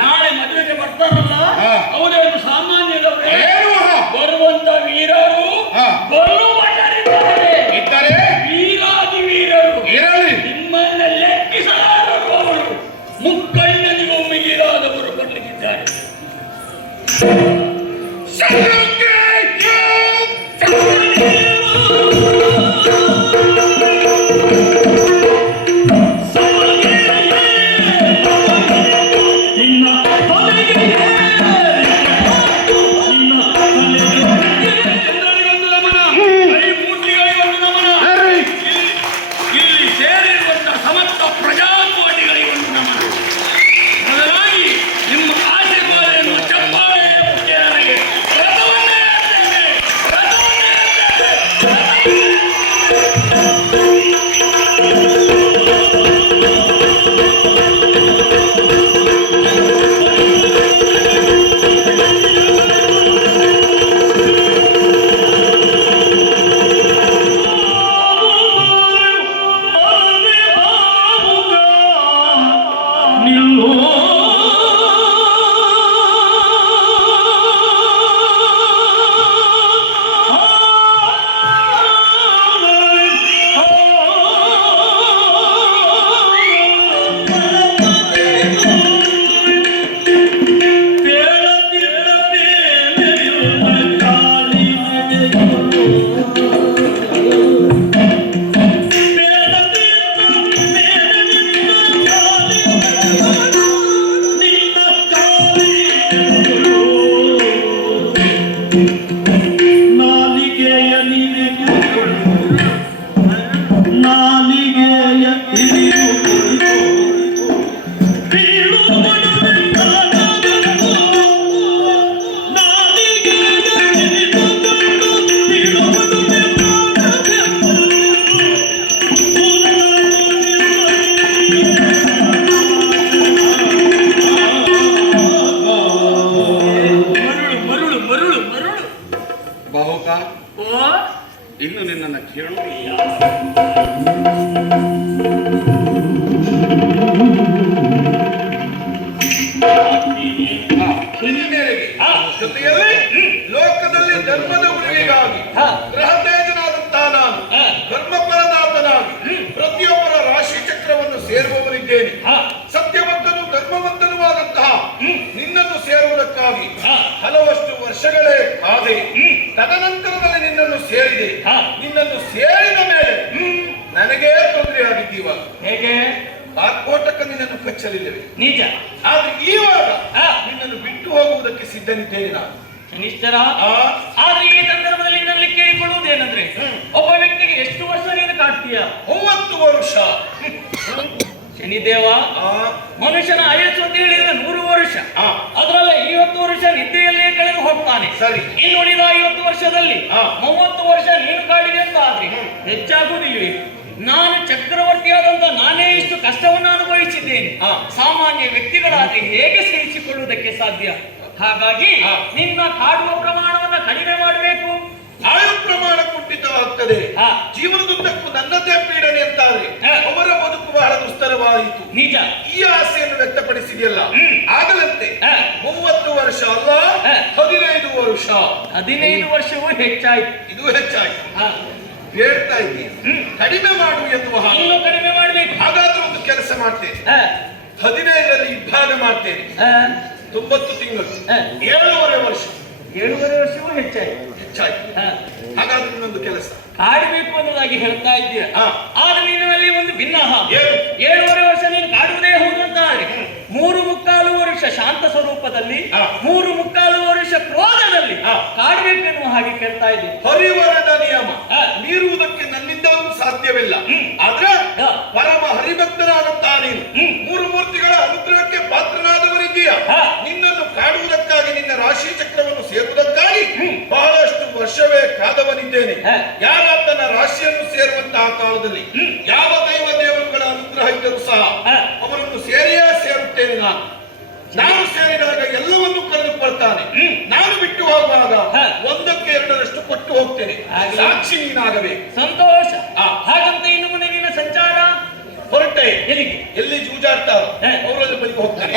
ನಾಳೆ ಮದುವೆಗೆ ಬರ್ತಾರಲ್ಲ ಅವರೇನು ಸಾಮಾನ್ಯದವರೇ? ಬರುವಂತ ವೀರರು ಇದ್ದಾರೆ, ವೀರಾದಿ ವೀರರು ನಿಮ್ಮನ್ನ ಲೆಕ್ಕಿಸಲಾರರು. ಅವರು ಮುಕ್ಕಣ್ಣನಿಗೂ ಮಿಗಿಲಾದವರು ಬರ್ಲಿಕ್ಕಿದ್ದಾರೆ. ಇನ್ನು ನಿನ್ನನ್ನು ಕೇಳುವುದಿಲ್ಲ. ಜೊತೆಯಲ್ಲಿ ಲೋಕದಲ್ಲಿ ಧರ್ಮದ ಉಳಿವಿಗಾಗಿ ಗ್ರಹತೇಜನಾದಂತಹ ನಾನು ಧರ್ಮಪರನಾಥನಾಗಿ ಪ್ರತಿಯೊಬ್ಬರ ರಾಶಿ ಚಕ್ರವನ್ನು ಸೇರುವವನಿದ್ದೇನೆ. ಸತ್ಯವಂತನು ಧರ್ಮವಂತನೂ ಆದಂತಹ ನಿನ್ನನ್ನು ಸೇರುವುದಕ್ಕಾಗಿ ಹಲವಷ್ಟು ವರ್ಷಗಳೇ ಕಾದೆ. ತದನಂತರದಲ್ಲಿ ನಿನ್ನನ್ನು ಸೇರಿದೆ. ನಿನ್ನನ್ನು ಸೇರಿದ ಮೇಲೆ ನನಗೇ ತೊಂದರೆ ಆಗಿದ್ದೀವಾಗ ಹೇಗೆ? ಆ ಕೋಟಕ ನಿನ್ನನ್ನು ಕಚ್ಚಲಿಲ್ಲವೇ? ನಿಜ. ಆದ್ರೆ ಈವಾಗ ನಿನ್ನನ್ನು ಬಿಟ್ಟು ಹೋಗುವುದಕ್ಕೆ ಸಿದ್ಧನಿದ್ದೇನೆ ನಾನು. ಶನಿಶ್ಚರ, ಆದ್ರೆ ಈ ಸಂದರ್ಭದಲ್ಲಿ ನಿನ್ನಲ್ಲಿ ಕೇಳಿಕೊಳ್ಳುವುದೇನಂದ್ರೆ, ಒಬ್ಬ ವ್ಯಕ್ತಿಗೆ ಎಷ್ಟು ವರ್ಷ ನೀನು ಕಾಡ್ತೀಯ? 30 ವರ್ಷ. ಶನಿದೇವ, ಮನುಷ್ಯನ ಆಯಸ್ಸು ಅಂತ ಹೇಳಿದ್ರೆ 100 ವರ್ಷ. ಅದರಲ್ಲ 50 ವರ್ಷ ನಿದ್ದೆಯಲ್ಲಿಯೇ ಕಳೆದು ಹೋಗ್ತಾನೆ. ಸರಿ. ಇನ್ನುಳಿದ 50 ವರ್ಷದಲ್ಲಿ 30 ವರ್ಷ ನೀನು ಕಾಡಿದೆ ಅಂತ ಆದ್ರೆ ಹೆಚ್ಚಾಗುವುದಿಲ್ವೇ? ನಾನು ಚಕ್ರವರ್ತಿಯಾದಂತ ನಾನೇ ಇಷ್ಟು ಕಷ್ಟವನ್ನು ಅನುಭವಿಸಿದ್ದೇನೆ. ಸಾಮಾನ್ಯ ವ್ಯಕ್ತಿಗಳಾದ್ರೆ ಹೇಗೆ ಸಹಿಸಿಕೊಳ್ಳುವುದಕ್ಕೆ ಸಾಧ್ಯ? ಹಾಗಾಗಿ ನಿನ್ನ ಕಾಡುವ ಪ್ರಮಾಣವನ್ನ ಕಡಿಮೆ ಮಾಡಬೇಕು. ಆಯು ಪ್ರಮಾಣ ಕುಂಠಿತವಾಗ್ತದೆ. ಜೀವನದುದ್ದಕ್ಕೂ ನನ್ನದೇ ಪೀಡನೆ ಅಂತಾದ್ರೆ ಅವರ ಬದುಕು ಬಹಳ ದುಸ್ತರವಾಯಿತು. ನಿಜ. ಈ ಆಸೆಯನ್ನು ವ್ಯಕ್ತಪಡಿಸಿದೆಯಲ್ಲ, ಆಗಲಂತೆ 30 ವರ್ಷ ಅಲ್ಲ 15 ವರ್ಷ. 15 ವರ್ಷವೂ ಹೆಚ್ಚಾಯ್ತು. ಇದು ಹೆಚ್ಚಾಯ್ತು. ಬೇಡ್ತಾ ಇದ್ದೀನಿ, ಕಡಿಮೆ ಮಾಡು ಎನ್ನುವ ಹಾಗೆ. ಕಡಿಮೆ ಮಾಡ್ಬೇಕು. ಹಾಗಾದ್ರೂ ಒಂದು ಕೆಲಸ ಮಾಡ್ತೇನೆ. 15ರಲ್ಲಿ ವಿಭಾಗ ಮಾಡ್ತೇನೆ. 90 ತಿಂಗಳು 7.5 ವರ್ಷ. 7.5 ವರ್ಷವೂ ಹೆಚ್ಚಾಯ್ತು. ಹಾಗಾದ್ರೆ ಇನ್ನೊಂದು ಕೆಲಸ ಕಾಡಬೇಕು ಅನ್ನೋದಾಗಿ ಹೇಳ್ತಾ ಇದ್ದೀಯ. ಆದ್ರೆ ನಿನ್ನಲ್ಲಿ ಒಂದು ಭಿನ್ನಹ. 7.5 ವರ್ಷ ನೀನು ಕಾಡುವುದೇ ಹೌದು ಅಂತ ಆದ್ರೆ 3.25 ವರ್ಷ ಶಾಂತ ಸ್ವರೂಪದಲ್ಲಿ, 3.25 ವರ್ಷ ಕ್ರೋಧದಲ್ಲಿ ಕಾಡಬೇಕು ಎನ್ನುವ ಹಾಗೆ ಕೇಳ್ತಾ ಇದ್ದೀನಿ. ಹರಿವರನ ನಿಯಮ ಮೀರುವುದಕ್ಕೆ ನನ್ನಿಂದ ಸಾಧ್ಯವಿಲ್ಲ. ಆದ್ರೆ ಪರಮ ಹರಿಭಕ್ತನಾದಂತಹ ನೀನು 3 ಮೂರ್ತಿಗಳ ಅನುಗ್ರಹಕ್ಕೆ ಪಾತ್ರನಾದವರಿದ್ದೀಯ. ನಿನ್ನನ್ನು ಕಾಡುವುದಕ್ಕಾಗಿ, ನಿನ್ನ ರಾಶಿ ಚಕ್ರವನ್ನು ಸೇರುವುದಕ್ಕಾಗಿ ಬಹಳಷ್ಟು ವರ್ಷವೇ ಕಾದವನಿದ್ದೇನೆ. ಯಾರ ತನ್ನ ರಾಶಿಯನ್ನು ಸೇರುವಂತಹ ಕಾಲದಲ್ಲಿ ಯಾವ ದೈವ ದೇವರುಗಳ ಅನುಗ್ರಹ ಇದ್ದರೂ ಸಹ ಅವರನ್ನು ಸೇರಿಯೇ ಸೇರುತ್ತೇನೆ. ನಾನು ಸೇರಿದಾಗ ಎಲ್ಲವನ್ನೂ ಕಳೆದುಕೊಳ್ತಾನೆ. ನಾನು ಬಿಟ್ಟು ಹೋಗುವಾಗ 1ಕ್ಕೆ 2ರಷ್ಟು ಕೊಟ್ಟು ಹೋಗ್ತೇನೆ. ಸಾಕ್ಷಿ ನೀನಾಗಬೇಕು. ಸಂತೋಷ. ಹಾಗಂತ ಇನ್ನು ಮುಂದೆ ನಿನ್ನ ಸಂಚಾರ ಹೊರಟೆ ಎಲ್ಲಿಗೆ? ಎಲ್ಲಿ ಜೂಜಾಡ್ತಾರೋ ಹಾ. ಅವರಲ್ಲಿ ಬಳಿಗೆ ಹೋಗ್ತೇನೆ.